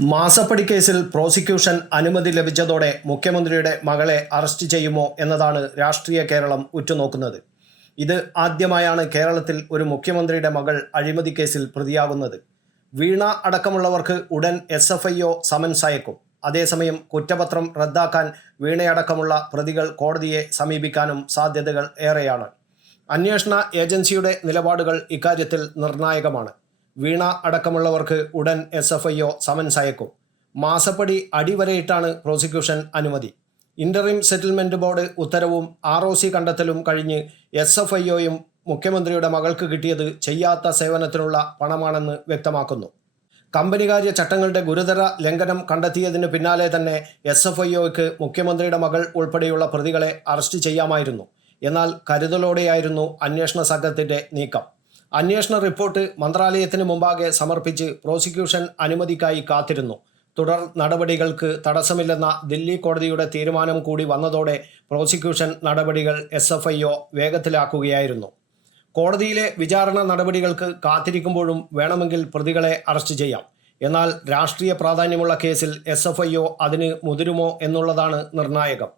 മാസപ്പടി കേസിൽ പ്രോസിക്യൂഷൻ അനുമതി ലഭിച്ചതോടെ മുഖ്യമന്ത്രിയുടെ മകളെ അറസ്റ്റ് ചെയ്യുമോ എന്നതാണ് രാഷ്ട്രീയ കേരളം ഉറ്റുനോക്കുന്നത്. ഇത് ആദ്യമായാണ് കേരളത്തിൽ ഒരു മുഖ്യമന്ത്രിയുടെ മകൾ അഴിമതി കേസിൽ പ്രതിയാകുന്നത്. വീണ അടക്കമുള്ളവർക്ക് ഉടൻ S F I O summons അയക്കും. അതേസമയം കുറ്റപത്രം റദ്ദാക്കാൻ വീണയടക്കമുള്ള പ്രതികൾ കോടതിയെ സമീപിക്കാനും സാധ്യതകൾ ഏറെയാണ്. അന്വേഷണ ഏജൻസിയുടെ നിലപാടുകൾ ഇക്കാര്യത്തിൽ നിർണായകമാണ്. വീണ അടക്കമുള്ളവർക്ക് ഉടൻ S F I O summons അയക്കും. മാസപ്പടി അടിവരയിട്ടാണ് പ്രോസിക്യൂഷൻ അനുമതി. ഇന്ററിം സെറ്റിൽമെന്റ് ബോർഡ് ഉത്തരവും ആർ ഒ സി കണ്ടെത്തലും കഴിഞ്ഞ് എസ് എഫ് ഐ ഒയും മുഖ്യമന്ത്രിയുടെ മകൾക്ക് കിട്ടിയത് ചെയ്യാത്ത സേവനത്തിനുള്ള പണമാണെന്ന് വ്യക്തമാക്കുന്നു. കമ്പനികാര്യ ചട്ടങ്ങളുടെ ഗുരുതര ലംഘനം കണ്ടെത്തിയതിന് പിന്നാലെ തന്നെ എസ് എഫ് ഐ ഒക്ക് മുഖ്യമന്ത്രിയുടെ മകൾ ഉൾപ്പെടെയുള്ള പ്രതികളെ അറസ്റ്റ് ചെയ്യാമായിരുന്നു. എന്നാൽ കരുതലോടെയായിരുന്നു അന്വേഷണ സംഘത്തിന്റെ നീക്കം. അന്വേഷണ റിപ്പോർട്ട് മന്ത്രാലയത്തിന് മുമ്പാകെ സമർപ്പിച്ച് പ്രോസിക്യൂഷൻ അനുമതിക്കായി കാത്തിരുന്നു. തുടർ നടപടികൾക്ക് തടസ്സമില്ലെന്ന ദില്ലി കോടതിയുടെ തീരുമാനം കൂടി വന്നതോടെ പ്രോസിക്യൂഷൻ നടപടികൾ എസ് എഫ് ഐ ഒ വേഗത്തിലാക്കുകയായിരുന്നു. കോടതിയിലെ വിചാരണ നടപടികൾക്ക് കാത്തിരിക്കുമ്പോഴും വേണമെങ്കിൽ പ്രതികളെ അറസ്റ്റ് ചെയ്യാം. എന്നാൽ രാഷ്ട്രീയ പ്രാധാന്യമുള്ള കേസിൽ എസ് എഫ് ഐ ഒ അതിന് മുതിരുമോ എന്നുള്ളതാണ് നിർണായകം.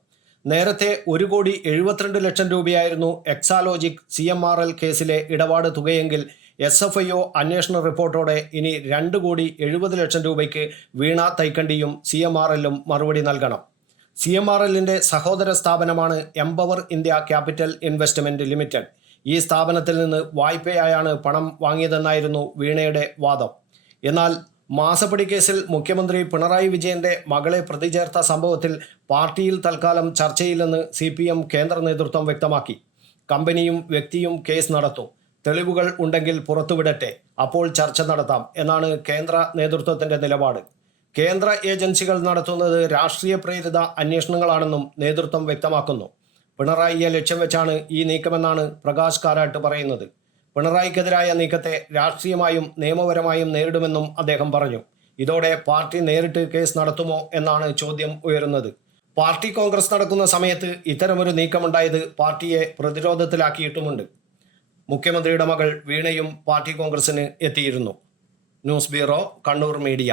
നേരത്തെ ഒരു കോടി എഴുപത്തിരണ്ട് ലക്ഷം രൂപയായിരുന്നു Exalogic C M R L കേസിലെ ഇടപാട് തുകയെങ്കിൽ എസ് എഫ് ഐ ഒ അന്വേഷണ റിപ്പോർട്ടോടെ ഇനി രണ്ട് കോടി എഴുപത് ലക്ഷം രൂപയ്ക്ക് വീണ തൈക്കണ്ടിയും സി എം ആർ എല്ലും മറുപടി നൽകണം. സി എം ആർ എല്ലിന്റെ സഹോദര സ്ഥാപനമാണ് Empower India capital investment limited. ഈ സ്ഥാപനത്തിൽ നിന്ന് വായ്പയായാണ് പണം വാങ്ങിയതെന്നായിരുന്നു വീണയുടെ വാദം. എന്നാൽ മാസപ്പടി കേസിൽ മുഖ്യമന്ത്രി പിണറായി വിജയന്റെ മകളെ പ്രതി ചേർത്ത സംഭവത്തിൽ പാർട്ടിയിൽ തൽക്കാലം ചർച്ചയില്ലെന്ന് സി പി എം കേന്ദ്ര നേതൃത്വം വ്യക്തമാക്കി. കമ്പനിയും വ്യക്തിയും കേസ് നടത്തും. തെളിവുകൾ ഉണ്ടെങ്കിൽ പുറത്തുവിടട്ടെ. അപ്പോൾ ചർച്ച നടത്താം എന്നാണ് കേന്ദ്ര നേതൃത്വത്തിന്റെ നിലപാട്. കേന്ദ്ര ഏജൻസികൾ നടത്തുന്നത് രാഷ്ട്രീയ പ്രേരിത അന്വേഷണങ്ങളാണെന്നും നേതൃത്വം വ്യക്തമാക്കുന്നു. പിണറായിയെ ലക്ഷ്യം വെച്ചാണ് ഈ നീക്കമെന്നാണ് പ്രകാശ് കാരാട്ട് പറയുന്നത്. പിണറായിക്കെതിരായ നീക്കത്തെ രാഷ്ട്രീയമായും നിയമപരമായും നേരിടുമെന്നും അദ്ദേഹം പറഞ്ഞു. ഇതോടെ പാർട്ടി നേരിട്ട് കേസ് നടത്തുമോ എന്നാണ് ചോദ്യം ഉയരുന്നത്. പാർട്ടി കോൺഗ്രസ് നടക്കുന്ന സമയത്ത് ഇത്തരമൊരു നീക്കമുണ്ടായത് പാർട്ടിയെ പ്രതിരോധത്തിലാക്കിയിട്ടുമുണ്ട്. മുഖ്യമന്ത്രിയുടെ മകൾ വീണയും പാർട്ടി കോൺഗ്രസിന് എത്തിയിരുന്നു. News bureau Kannur media.